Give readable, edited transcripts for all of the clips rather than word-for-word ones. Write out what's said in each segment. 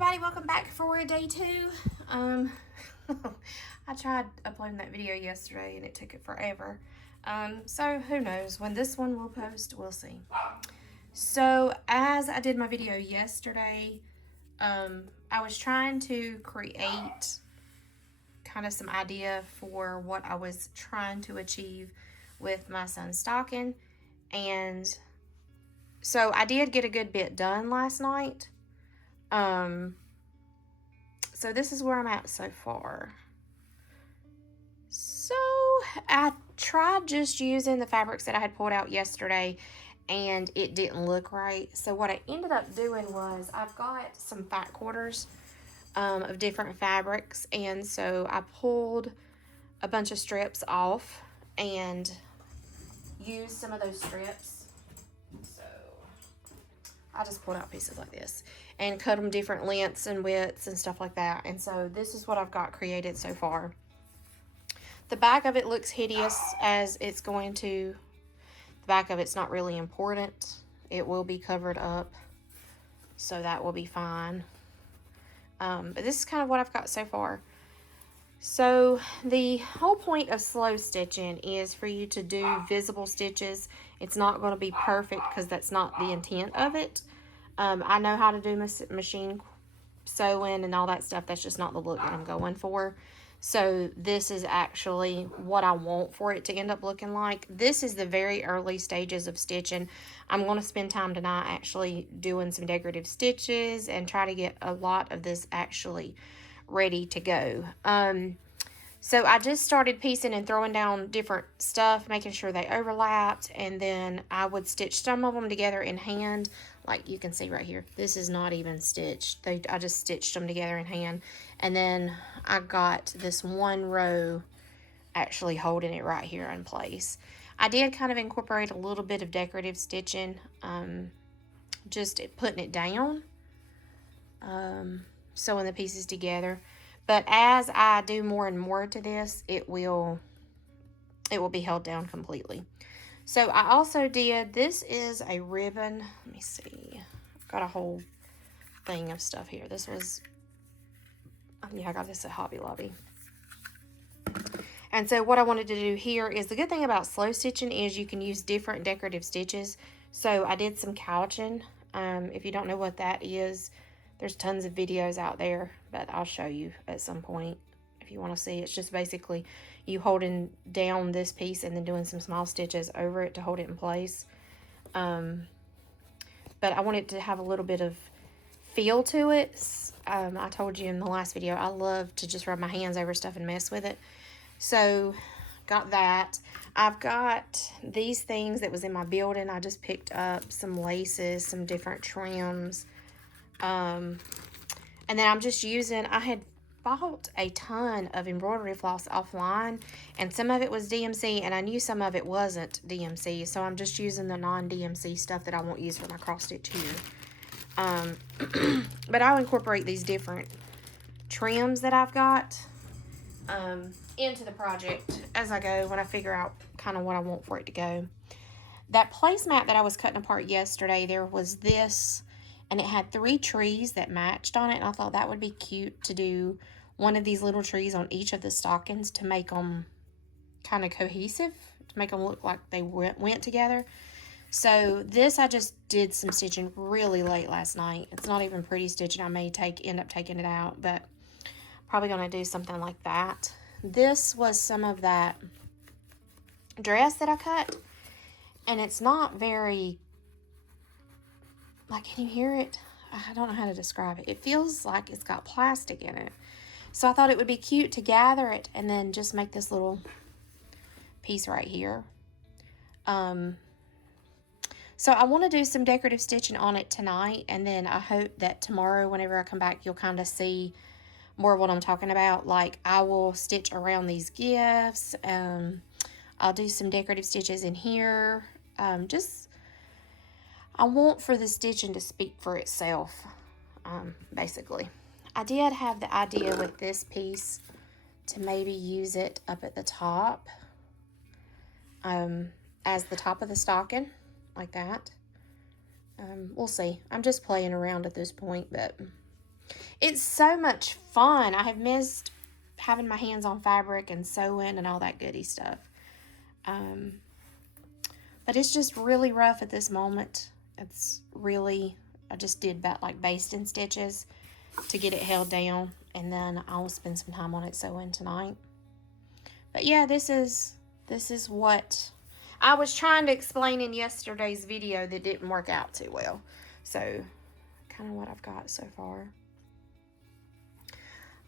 everybody, welcome back for day 2. I tried uploading that video yesterday and it took it forever. So who knows when this one will post, we'll see. So as I did my video yesterday, I was trying to create kind of some idea for what I was trying to achieve with my son's stocking, and so I did get a good bit done last night. So this is where I'm at so far. So I tried just using the fabrics that I had pulled out yesterday and it didn't look right. So what I ended up doing was I've got some fat quarters of different fabrics, and so I pulled a bunch of strips off and used some of those strips. So I just pulled out pieces like this and cut them different lengths and widths and stuff like that. And so this is what I've got created so far. The back of it looks hideous, as it's going to, the back of it's not really important. It will be covered up, so that will be fine. But this is kind of what I've got so far. So the whole point of slow stitching is for you to do visible stitches. It's not going to be perfect because that's not the intent of it. I know how to do machine sewing and all that stuff. That's just not the look that I'm going for. So this is actually what I want for it to end up looking like. This is the very early stages of stitching. I'm going to spend time tonight actually doing some decorative stitches and try to get a lot of this actually ready to go. So I just started piecing and throwing down different stuff, making sure they overlapped, and then I would stitch some of them together in hand, like you can see right here. This is not even stitched. I just stitched them together in hand, and then I got this one row actually holding it right here in place. I did kind of incorporate a little bit of decorative stitching, just putting it down, sewing the pieces together. But as I do more and more to this, it will be held down completely. So I also did, this is a ribbon. Let me see. I've got a whole thing of stuff here. This was, yeah, I got this at Hobby Lobby. And so what I wanted to do here is, the good thing about slow stitching is you can use different decorative stitches. So I did some couching. If you don't know what that is, there's tons of videos out there, but I'll show you at some point if you want to see. It's just basically you holding down this piece and then doing some small stitches over it to hold it in place. But I want it to have a little bit of feel to it. I told you in the last video, I love to just rub my hands over stuff and mess with it. So got that. I've got these things that was in my building. I just picked up some laces, some different trims. And then I'm just using, I had bought a ton of embroidery floss offline, and some of it was DMC, and I knew some of it wasn't DMC, so I'm just using the non-DMC stuff that I won't use for my cross stitch here. But I'll incorporate these different trims that I've got into the project as I go, when I figure out kind of what I want for it to go. That placemat that I was cutting apart yesterday, there was this, and it had 3 trees that matched on it, and I thought that would be cute to do one of these little trees on each of the stockings to make them kind of cohesive, to make them look like they went together. So this, I just did some stitching really late last night. It's not even pretty stitching. I may end up taking it out, but probably going to do something like that. This was some of that dress that I cut, and it's not very, like, can you hear it? I don't know how to describe it. It feels like it's got plastic in it. So I thought it would be cute to gather it and then just make this little piece right here. So I want to do some decorative stitching on it tonight, and then I hope that tomorrow, whenever I come back, you'll kind of see more of what I'm talking about. Like, I will stitch around these gifts. I'll do some decorative stitches in here. I want for the stitching to speak for itself, basically. I did have the idea with this piece to maybe use it up at the top, as the top of the stocking, like that. We'll see. I'm just playing around at this point, but It's so much fun. I have missed having my hands on fabric and sewing and all that goody stuff. But it's just really rough at this moment. It's really, I just did about like basting stitches to get it held down, and then I'll spend some time on it sewing tonight. But yeah, this is what I was trying to explain in yesterday's video that didn't work out too well. So kind of what I've got so far.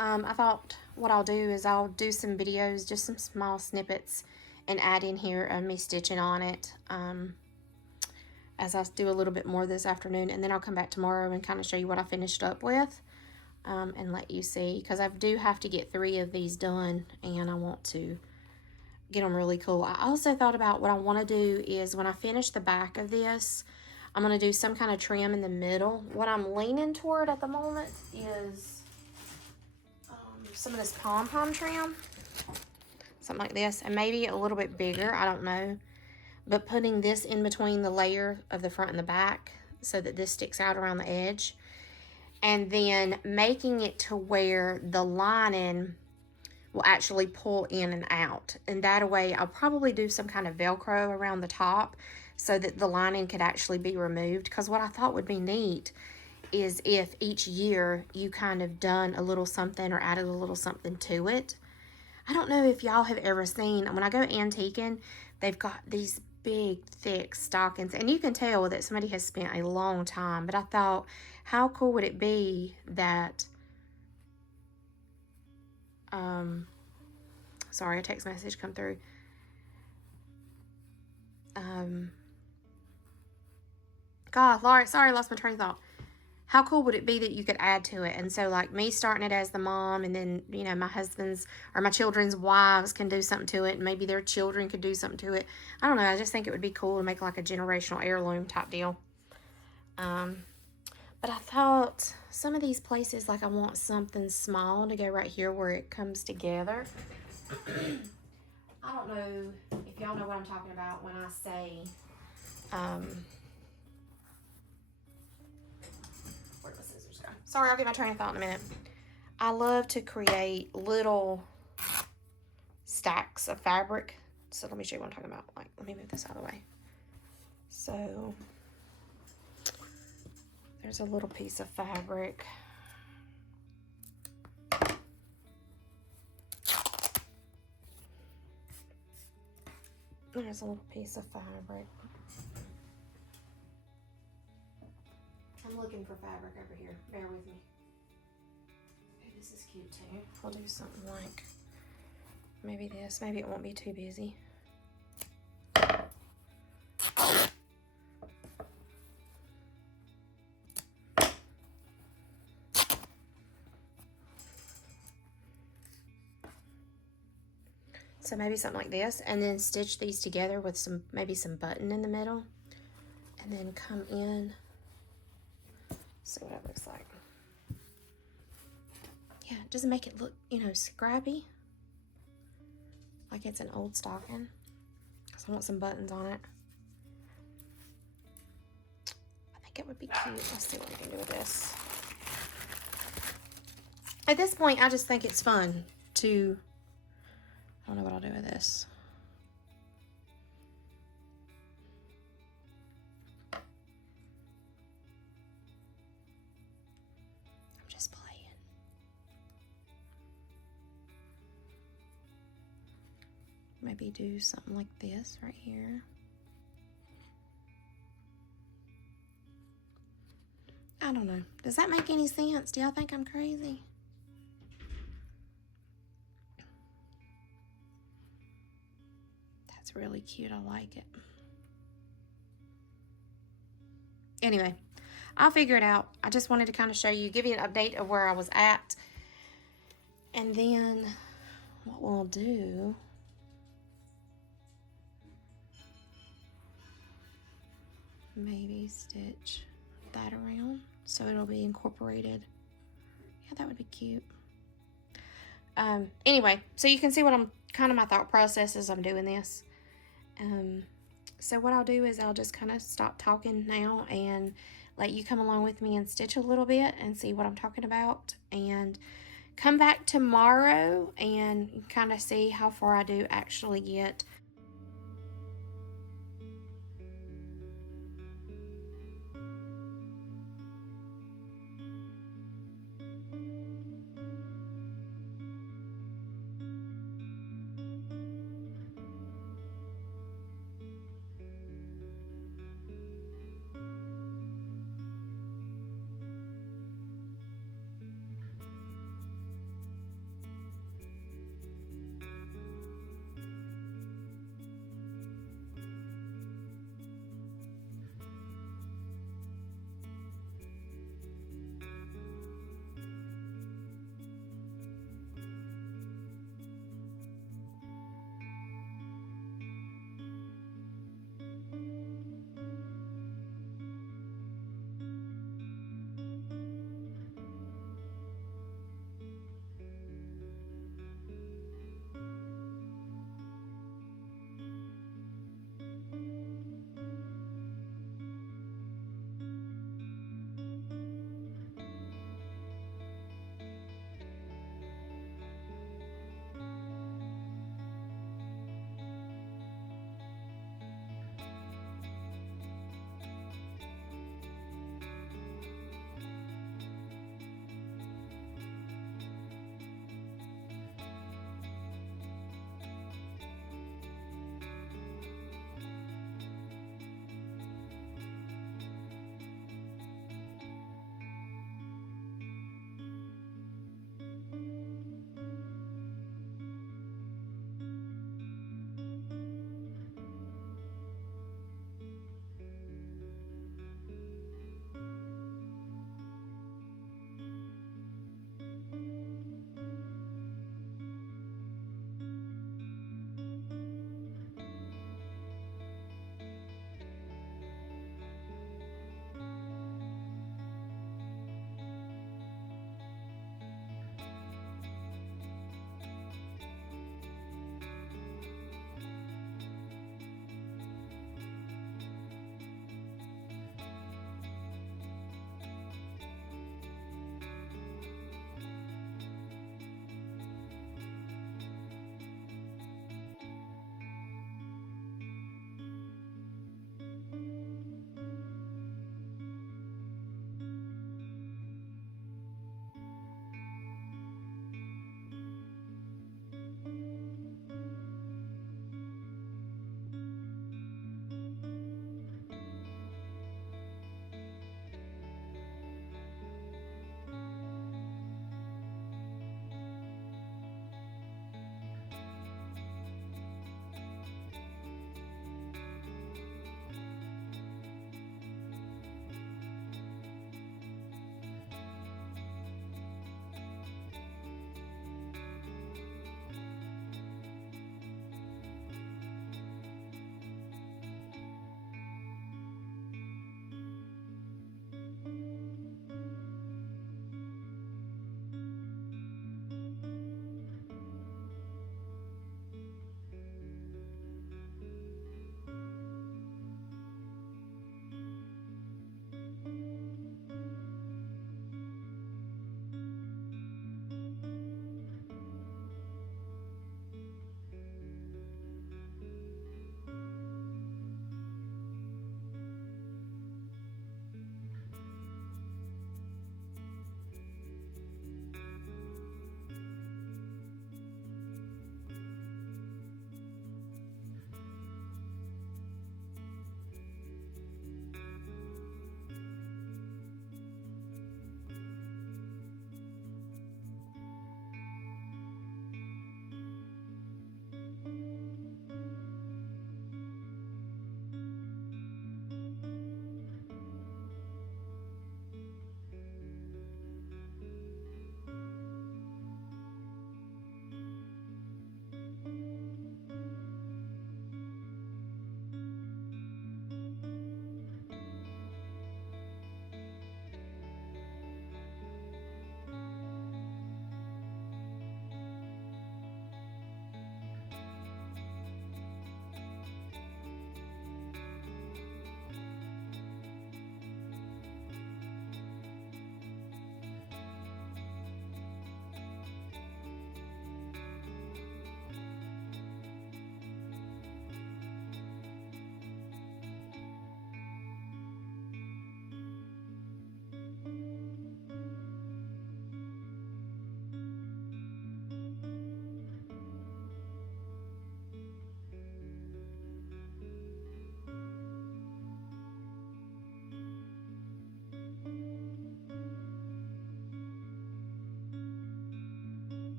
I thought what I'll do is I'll do some videos, just some small snippets, and add in here of me stitching on it as I do a little bit more this afternoon, and then I'll come back tomorrow and kind of show you what I finished up with and let you see, because I do have to get 3 of these done and I want to get them really cool. I also thought about what I want to do is when I finish the back of this, I'm going to do some kind of trim in the middle. What I'm leaning toward at the moment is some of this pom-pom trim, something like this, and maybe a little bit bigger, I don't know, but putting this in between the layer of the front and the back so that this sticks out around the edge, and then making it to where the lining will actually pull in and out, and that way I'll probably do some kind of Velcro around the top so that the lining could actually be removed, because what I thought would be neat is if each year you kind of done a little something or added a little something to it. I don't know if y'all have ever seen, when I go antiquing, they've got these big, thick stockings, and you can tell that somebody has spent a long time, but I thought, how cool would it be that, sorry, a text message come through. God, Laura, sorry, I lost my train of thought. How cool would it be that you could add to it? And so like me starting it as the mom, and then, you know, my husband's or my children's wives can do something to it, and maybe their children could do something to it. I don't know. I just think it would be cool to make like a generational heirloom type deal. But I thought some of these places, like I want something small to go right here where it comes together. I don't know if y'all know what I'm talking about when I say, where the scissors go? Sorry, I'll get my train of thought in a minute. I love to create little stacks of fabric. So let me show you what I'm talking about. Like, let me move this out of the way. So there's a little piece of fabric. There's a little piece of fabric. I'm looking for fabric over here. Bear with me. Okay, this is cute too. I'll do something like maybe this. Maybe it won't be too busy. So maybe something like this, and then stitch these together with some, maybe some button in the middle, and then come in. See what it looks like. Yeah, just make it look, you know, scrappy, like it's an old stocking, because I want some buttons on it. I think it would be cute. Let's see what we can do with this. At this point, I just think it's fun to, I don't know what I'll do with this. I'm just playing. Maybe do something like this right here. I don't know. Does that make any sense? Do y'all think I'm crazy? That's really cute. I like it. Anyway, I'll figure it out. I just wanted to kind of show you, give you an update of where I was at. And then what we'll do, maybe stitch that around so it'll be incorporated. Yeah, that would be cute. Anyway, so you can see what I'm, kind of my thought process as I'm doing this. So what I'll do is I'll just kind of stop talking now and let you come along with me and stitch a little bit and see what I'm talking about, and come back tomorrow and kind of see how far I do actually get